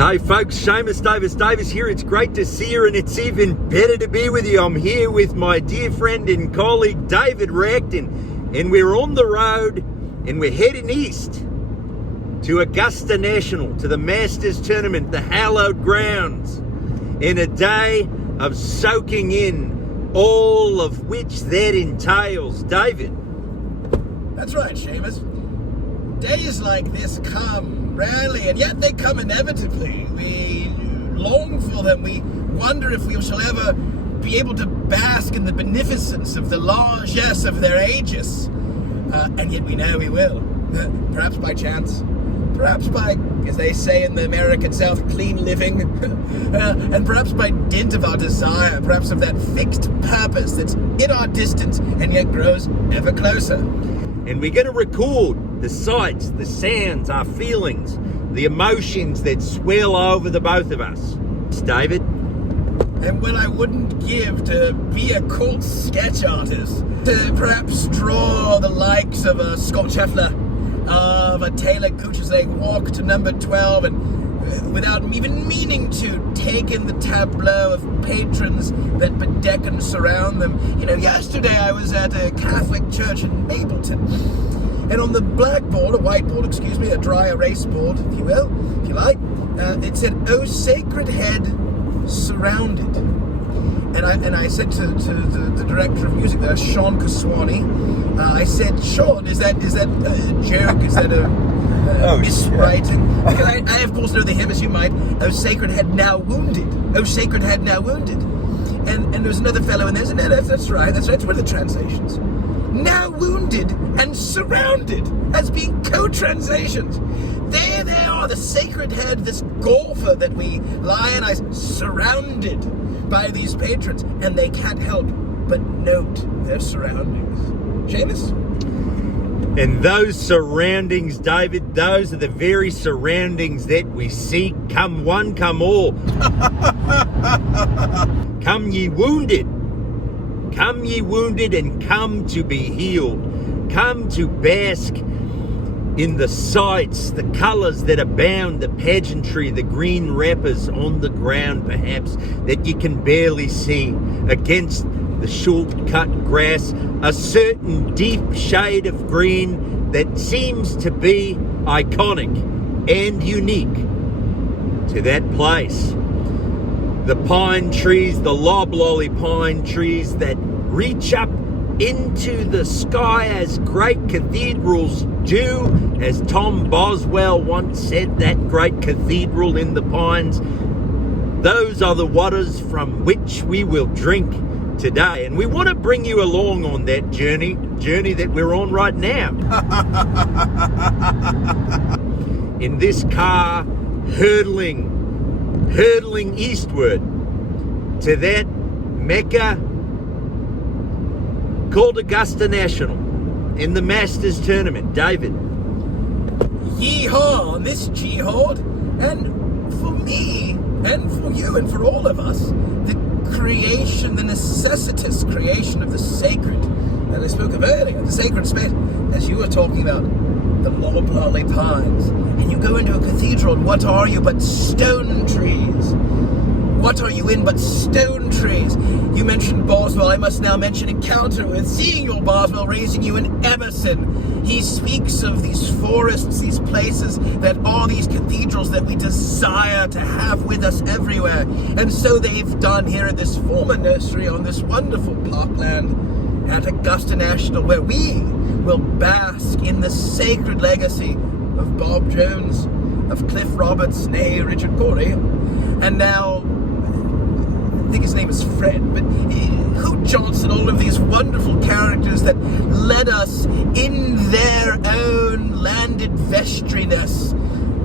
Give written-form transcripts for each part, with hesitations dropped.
Hey folks, Seamus Davis here. It's great to see you, and it's even better to be with you. I'm here with my dear friend and colleague David Racton, and we're on the road and we're heading east to Augusta National, to the Masters Tournament, the hallowed grounds, in a day of soaking in all of which that entails. David. That's right, Seamus. Days like this come rarely, and yet they come inevitably. We long for them. We wonder if we shall ever be able to bask in the beneficence of the largesse of their aegis. And yet we know we will. Perhaps by chance. Perhaps by, as they say in the American South, clean living. And perhaps by dint of our desire. Perhaps of that fixed purpose that's in our distance and yet grows ever closer. And we're going to record the sights, the sounds, our feelings, the emotions that swell over the both of us. David? And when I wouldn't give to be a cult sketch artist, to perhaps draw the likes of a Scott Scheffler, of a Taylor Gooch as they walk to number 12, and without even meaning to take in the tableau of patrons that bedeck and surround them. You know, yesterday I was at a Catholic church in Mapleton, and on the blackboard, a whiteboard, a dry erase board, if you will, if you like, it said, "O Sacred Head Surrounded." And I said to the director of music there, Sean Kaswani, I said, "Sean, is that a joke? Is that a miswriting?" Yeah. Because I of course know the hymn, as you might. "O Sacred Head Now Wounded." "O Sacred Head Now Wounded." And there's another fellow in there, and that's right. It's one of the translations. Now wounded and surrounded as being co-translations. There they are, the Sacred Head, this golfer that we lionize, surrounded by these patrons, and they can't help but note their surroundings. Seamus? And those surroundings, David, those are the very surroundings that we seek. Come one, come all. Come ye wounded. Come ye wounded, and come to be healed. Come to bask in the sights, the colours that abound, the pageantry, the green wrappers on the ground perhaps that you can barely see against the short-cut grass, a certain deep shade of green that seems to be iconic and unique to that place. The pine trees, the loblolly pine trees that reach up into the sky as great cathedrals do. As Tom Boswell once said, that great cathedral in the pines. Those are the waters from which we will drink today. And we want to bring you along on that journey that we're on right now. In this car, hurtling eastward to that Mecca called Augusta National in the Masters Tournament. David. Yeehaw on this jihad, and for me, and for you, and for all of us, the creation, the necessitous creation of the sacred that I spoke of earlier, the sacred space, as you were talking about, the loblolly pines. And you go into a cathedral, and what are you but stone trees? What are you in but stone trees? You mentioned Boswell. I must now mention Encounter with Seeing Your Boswell, Raising You in Emerson. He speaks of these forests, these places that are these cathedrals that we desire to have with us everywhere. And so they've done here at this former nursery on this wonderful parkland at Augusta National, where we will bask in the sacred legacy of Bob Jones, of Cliff Roberts, nay, Richard Corey, and now, I think his name is Fred, but Hoot Johnson, all of these wonderful characters that led us in their own landed vestriness.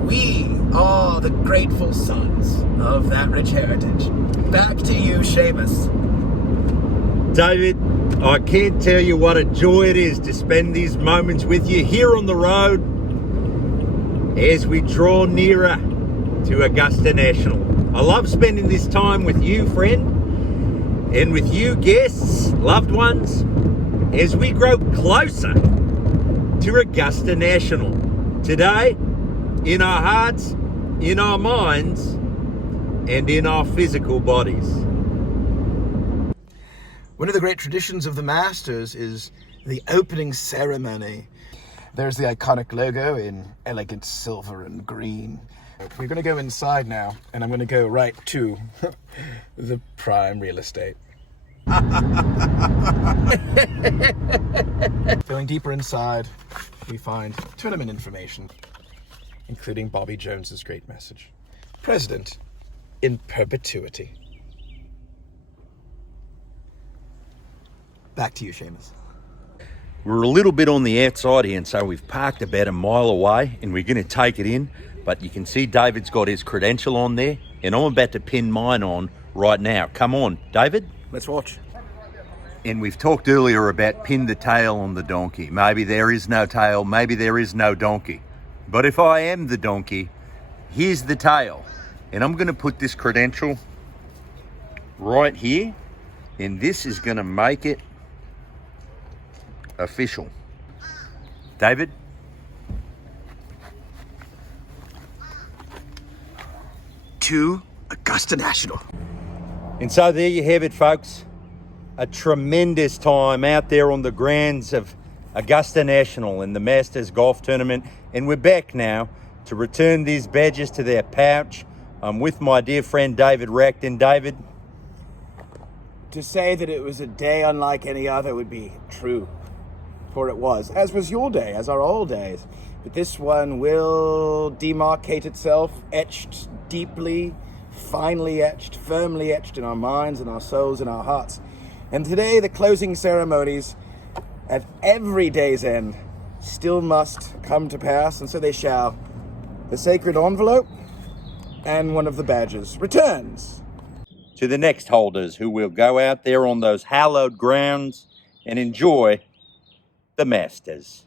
We are the grateful sons of that rich heritage. Back to you, Seamus. David, I can't tell you what a joy it is to spend these moments with you here on the road as we draw nearer to Augusta National. I love spending this time with you, friend, and with you, guests, loved ones, as we grow closer to Augusta National. Today, in our hearts, in our minds and in our physical bodies. One of the great traditions of the Masters is the opening ceremony. There's the iconic logo in elegant silver and green. We're going to go inside now, and I'm going to go right to the prime real estate. Going deeper inside, we find tournament information, including Bobby Jones's great message. President in perpetuity. Back to you, Seamus. We're a little bit on the outside here, and so we've parked about a mile away, and we're going to take it in. But you can see David's got his credential on there, and I'm about to pin mine on right now. Come on, David. Let's watch. And we've talked earlier about pin the tail on the donkey. Maybe there is no tail, maybe there is no donkey. But if I am the donkey, here's the tail. And I'm going to put this credential right here, and this is going to make it official. David? To Augusta National. And so there you have it, folks. A tremendous time out there on the grounds of Augusta National in the Masters Golf Tournament. And we're back now to return these badges to their pouch. I'm with my dear friend David Racton. David? To say that it was a day unlike any other would be true, for it was, as was your day, as are all days. But this one will demarcate itself, etched deeply, finely etched, firmly etched in our minds and our souls and our hearts. And today, the closing ceremonies at every day's end still must come to pass, and so they shall. The sacred envelope and one of the badges returns to the next holders, who will go out there on those hallowed grounds and enjoy the Masters.